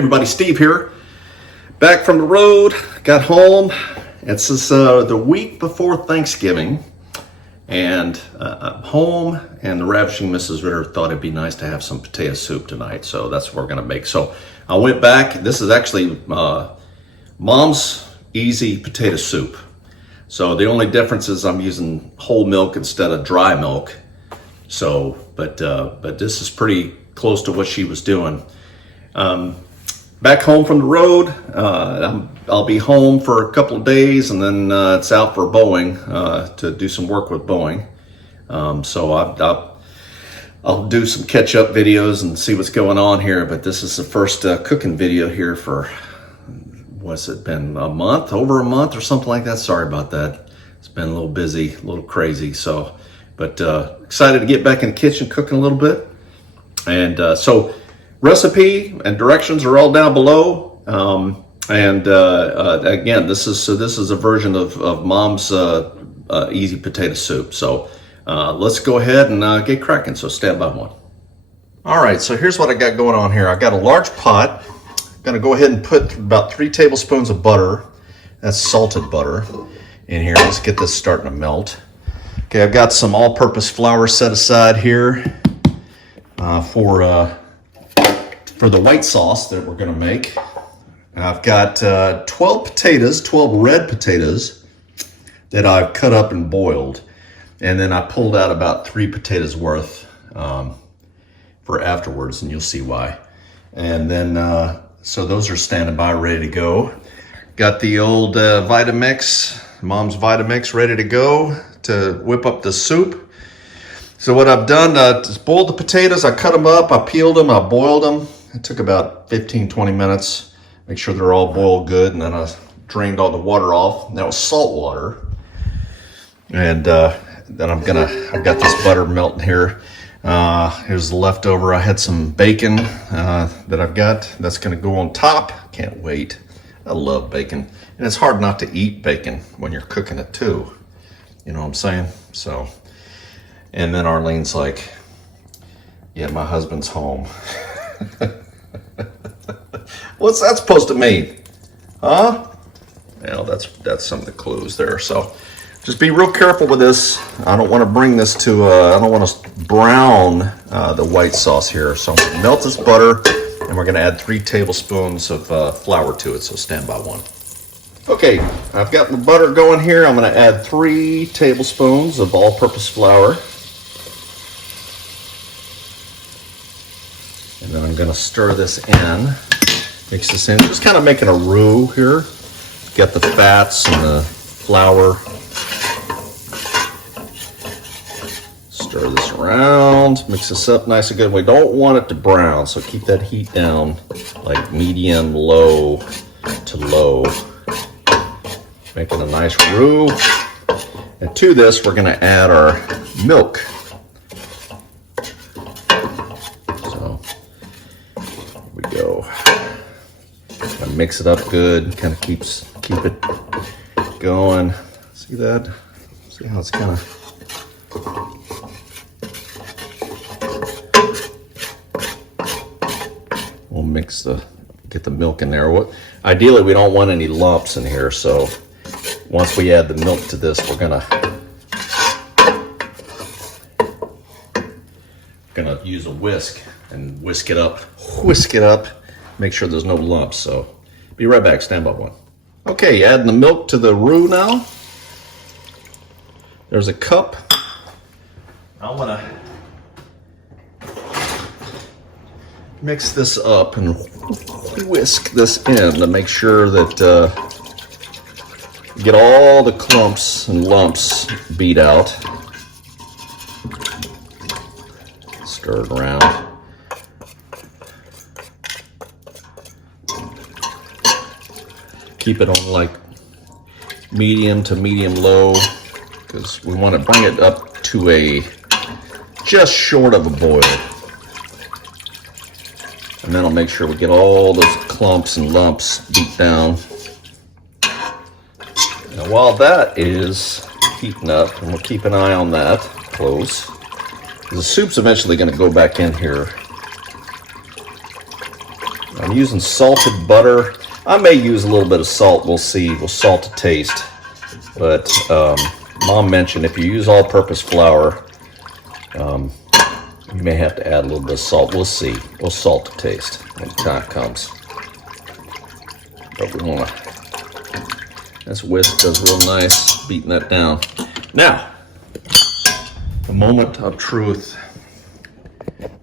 everybody, Steve here. Back from the road, got home. It's the week before Thanksgiving, and I'm home, and the ravishing Mrs. Ritter thought it'd be nice to have some potato soup tonight, so that's what we're gonna make. So I went back. This is actually Mom's Easy Potato Soup. So the only difference is I'm using whole milk instead of dry milk. So, but this is pretty close to what she was doing. Back home from the road, I'll be home for a couple of days, and then it's out for Boeing to do some work with Boeing. So I'll do some catch-up videos and see what's going on here. But this is the first cooking video here for, what's it been, a month, over a month or something like that. Sorry about that. It's been a little busy, a little crazy. So, but excited to get back in the kitchen cooking a little bit. And so recipe and directions are all down below. Again, this is a version of Mom's easy potato soup. So let's go ahead and get cracking. So stand by one. All right, so here's what I got going on here. I got a large pot. I'm gonna go ahead and put about 3 tablespoons of butter. That's salted butter in here. Let's get this starting to melt. Okay, I've got some all-purpose flour set aside here for the white sauce that we're gonna make. I've got 12 potatoes, 12 red potatoes that I've cut up and boiled. And then I pulled out about 3 potatoes worth for afterwards, and you'll see why. And then, so those are standing by, ready to go. Got the old Vitamix, Mom's Vitamix, ready to go to whip up the soup. So what I've done is boiled the potatoes. I cut them up, I peeled them, I boiled them. It took about 15-20 minutes. Make sure they're all boiled good, and then I drained all the water off. That was salt water. And then I've got this butter melting here. Here's the leftover. I had some bacon that I've got. That's gonna go on top. Can't wait. I love bacon. And it's hard not to eat bacon when you're cooking it too. You know what I'm saying? So, and then Arlene's like, yeah, my husband's home. What's that supposed to mean? Huh? Well, that's some of the clues there. So just be real careful with this. I don't want to bring this to, I don't want to brown the white sauce here. So I'm going to melt this butter, and we're going to add 3 tablespoons of flour to it. So stand by one. Okay, I've got the butter going here. I'm going to add 3 tablespoons of all-purpose flour. And then I'm going to stir this in, mix this in, just kind of making a roux here. Get the fats and the flour. Stir this around, mix this up nice and good. We don't want it to brown, so keep that heat down, like medium, low to low. Making a nice roux. And to this, we're going to add our milk. Go. Kind of mix it up good. Kind of keep it going. See that? See how it's kind of. We'll get the milk in there. Ideally, we don't want any lumps in here. So once we add the milk to this, we're gonna use a whisk and whisk it up, make sure there's no lumps. So be right back, stand by one. Okay, adding the milk to the roux now. There's a cup. I want to mix this up and whisk this in to make sure that you get all the clumps and lumps beat out. Stir it around. Keep it on like medium to medium low, because we want to bring it up to a just short of a boil. And then I'll make sure we get all those clumps and lumps beat down. Now while that is heating up, and we'll keep an eye on that close, the soup's eventually going to go back in here I'm using salted butter. I may use a little bit of salt. We'll see. We'll salt to taste. But Mom mentioned if you use all-purpose flour, you may have to add a little bit of salt. We'll see. We'll salt to taste when the time comes. But we want to. This whisk does real nice, beating that down. Now, the moment of truth.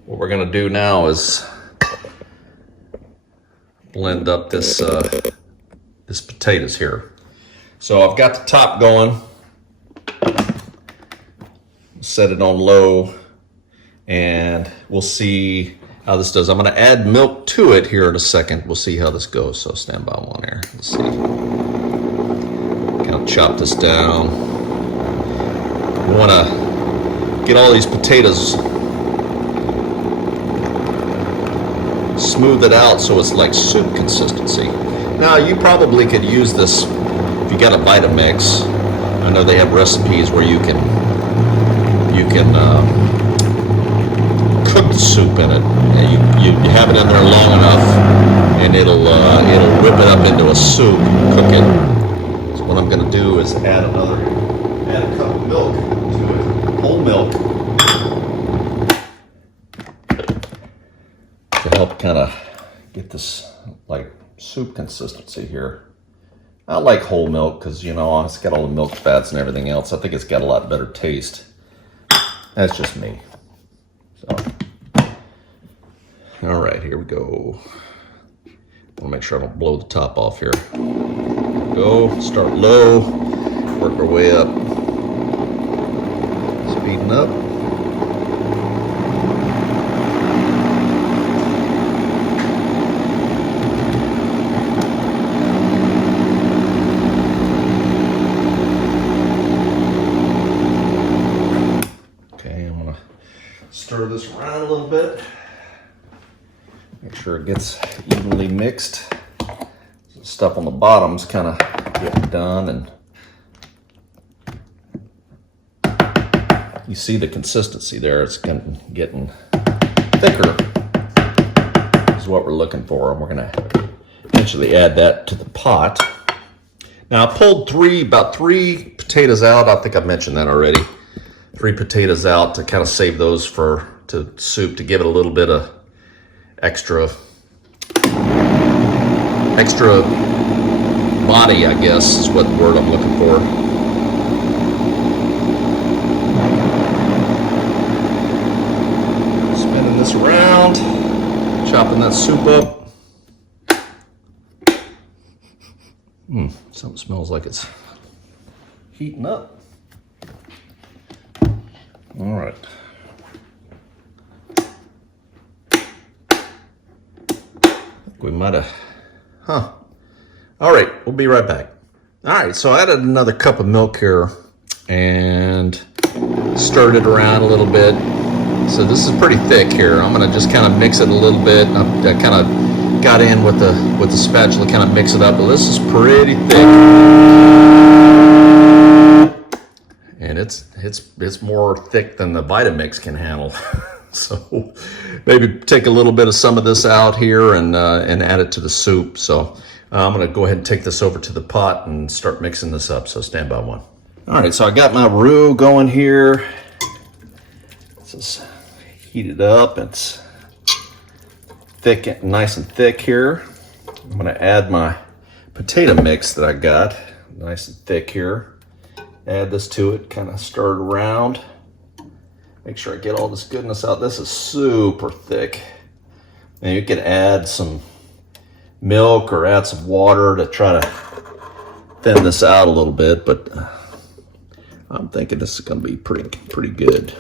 What we're gonna do now is blend up this potatoes here. So I've got the top going. Set it on low, and we'll see how this does. I'm gonna add milk to it here in a second. We'll see how this goes. So stand by one here. Let's see. Kind of chop this down. We wanna get all these potatoes, smooth it out so it's like soup consistency. Now you probably could use this if you got a Vitamix. I know they have recipes where you can cook the soup in it, and you have it in there long enough, and it'll whip it up into a soup. Cook it. So what I'm going to do is add a cup of milk to it, whole milk, to help kind of get this like soup consistency here. I like whole milk because, you know, it's got all the milk fats and everything else. I think it's got a lot better taste. That's just me. So, all right, here we go. I want to make sure I don't blow the top off here. Go, start low, work our way up. Speeding up. Stir this around a little bit. Make sure it gets evenly mixed. Stuff on the bottom's kind of getting done, and you see the consistency there. It's getting thicker is what we're looking for, and we're going to eventually add that to the pot. Now I pulled about three potatoes out. I think I mentioned that already. 3 potatoes out to kind of save those to soup, to give it a little bit of extra body, I guess is what the word I'm looking for. Spinning this around, chopping that soup up. Something smells like it's heating up. All right. We might have, All right, we'll be right back. All right, so I added another cup of milk here and stirred it around a little bit. So this is pretty thick here. I'm gonna just kind of mix it a little bit. I kind of got in with the spatula, kind of mix it up, but this is pretty thick. And it's more thick than the Vitamix can handle. So maybe take a little bit of some of this out here and add it to the soup. So I'm gonna go ahead and take this over to the pot and start mixing this up. So stand by one. All right, so I got my roux going here. This is heated up. It's thick, nice and thick here. I'm gonna add my potato mix that I got, nice and thick here. Add this to it, kind of stir it around. Make sure I get all this goodness out. This is super thick. And you can add some milk or add some water to try to thin this out a little bit, but I'm thinking this is gonna be pretty good.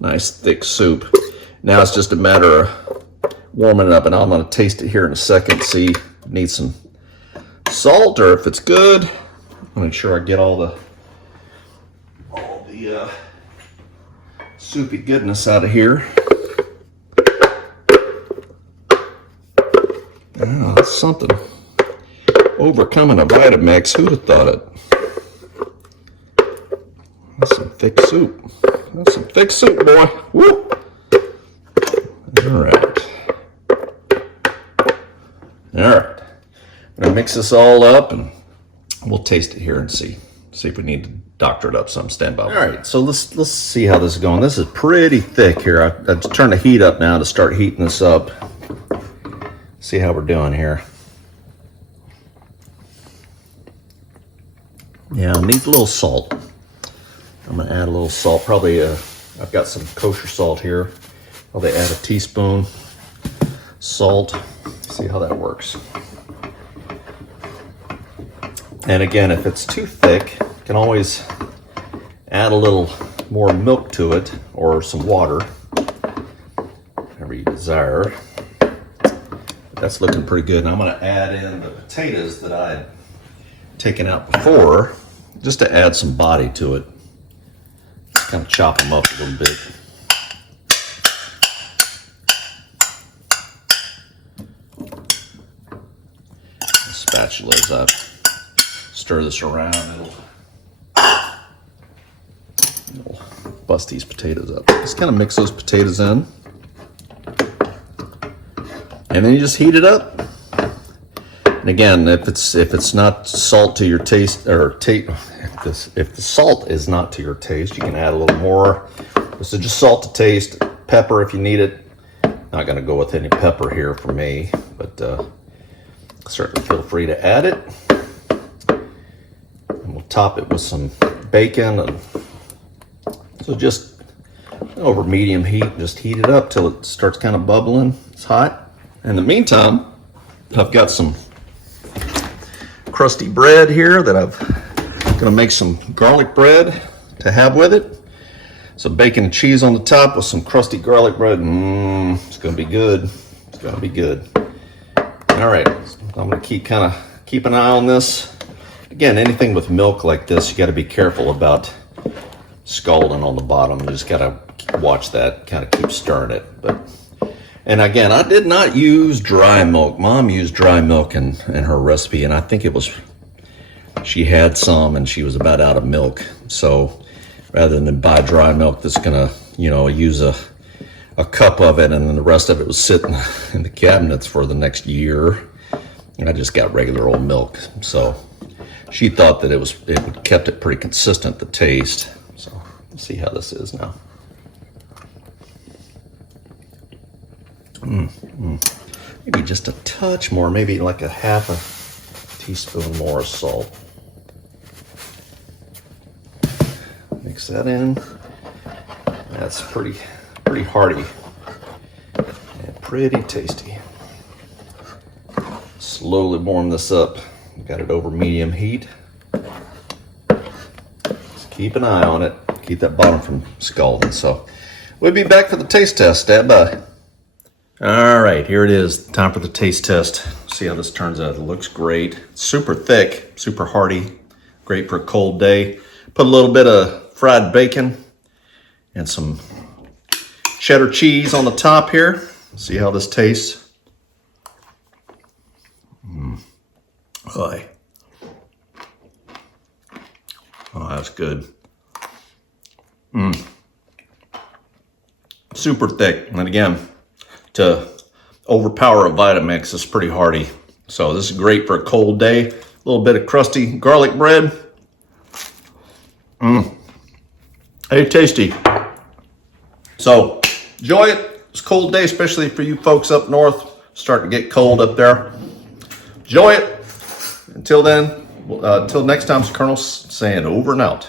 Nice thick soup. Now it's just a matter of warming it up, and I'm gonna taste it here in a second, see if it needs some salt or if it's good. I'll make sure I get all the soupy goodness out of here. Oh, that's something. Overcoming a Vitamix, who'd have thought it? That's some thick soup. That's some thick soup, boy. Woo! All right. All right, I'm gonna mix this all up and we'll taste it here and see if we need to doctor it up some. Stand by. All right, so let's see how this is going. This is pretty thick here. I turned the heat up now to start heating this up. See how we're doing here. Yeah, it needs a little salt. I'm gonna add a little salt. Probably, I've got some kosher salt here. Probably add a teaspoon salt. See how that works. And again, if it's too thick, you can always add a little more milk to it or some water, whatever you desire. That's looking pretty good. And I'm gonna add in the potatoes that I had taken out before, just to add some body to it. Just kind of chop them up a little bit. The spatula, as I stir this around, it'll bust these potatoes up. Just kind of mix those potatoes in. And then you just heat it up. And again, if it's not salt to your taste, or if the salt is not to your taste, you can add a little more. This is just salt to taste, pepper if you need it. Not gonna go with any pepper here for me, but certainly feel free to add it. And we'll top it with some bacon. And so just over medium heat, just heat it up till it starts kind of bubbling. It's hot. In the meantime, I've got some crusty bread here that I'm gonna make some garlic bread to have with it. Some bacon and cheese on the top with some crusty garlic bread. It's gonna be good. It's gonna be good. All right, I'm gonna keep an eye on this. Again, anything with milk like this, you gotta be careful about scalding on the bottom. You just gotta watch that, kind of keep stirring it. And again, I did not use dry milk. Mom used dry milk in her recipe, and I think it was, she had some and she was about out of milk. So rather than buy dry milk that's gonna, use a cup of it and then the rest of it was sitting in the cabinets for the next year, and I just got regular old milk. So she thought that it kept it pretty consistent, the taste. So let's see how this is now. Maybe just a touch more, maybe like a half a teaspoon more of salt. Mix that in. That's pretty hearty and pretty tasty. Slowly warm this up. Got it over medium heat. Just keep an eye on it. Keep that bottom from scalding. So we'll be back for the taste test. Stand by. All right, here it is. Time for the taste test. See how this turns out. It looks great. Super thick, super hearty. Great for a cold day. Put a little bit of fried bacon and some cheddar cheese on the top here. See how this tastes. Oh, that's good. Super thick. And again, to overpower a Vitamix, it's pretty hearty. So this is great for a cold day. A little bit of crusty garlic bread. Hey, tasty. So enjoy it. It's a cold day, especially for you folks up north. Starting to get cold up there. Enjoy it. Until then, till next time, it's Colonel saying over and out.